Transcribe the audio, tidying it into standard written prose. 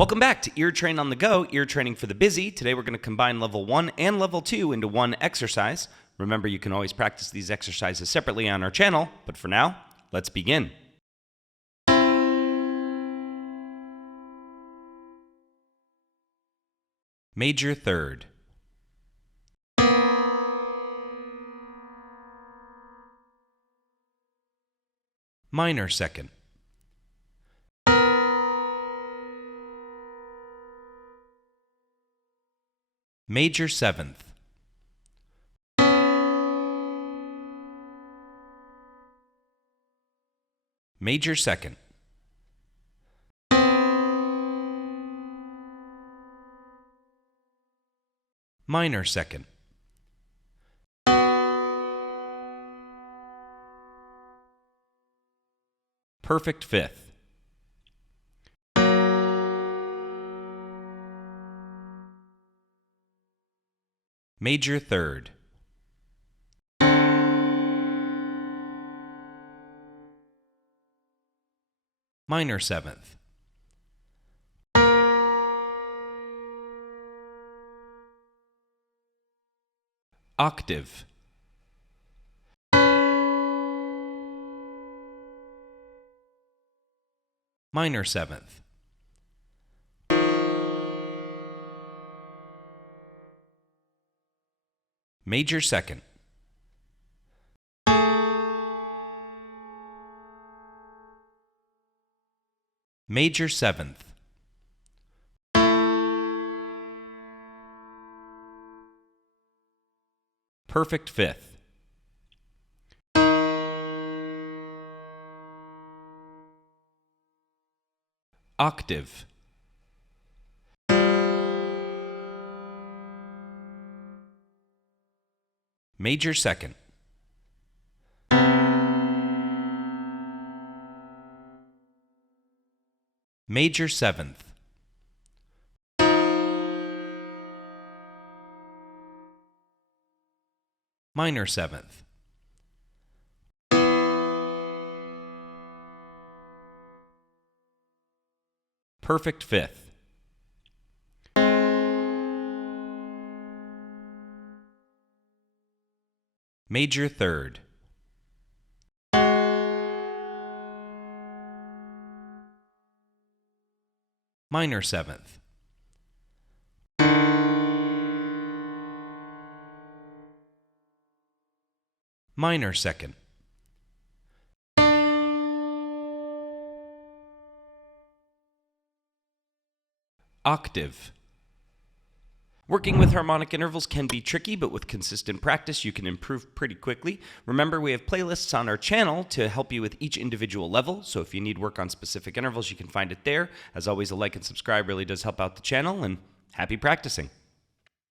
Welcome back to Ear Train on the Go, ear training for the busy. Today we're going to combine level 1 and level 2 into one exercise. Remember, you can always practice these exercises separately on our channel, but for now, let's begin. Major third. Minor second. Major seventh. Major second. Minor second. Perfect fifth. Major third. Minor seventh. Octave. Minor seventh. Major second. Major seventh. Perfect fifth. Octave. Major second. Major seventh. Minor seventh. Perfect fifth. Major third. Minor seventh. Minor second. Octave. Working with harmonic intervals can be tricky, but with consistent practice, you can improve pretty quickly. Remember, we have playlists on our channel to help you with each individual level, so if you need work on specific intervals, you can find it there. As always, a like and subscribe really does help out the channel, and happy practicing.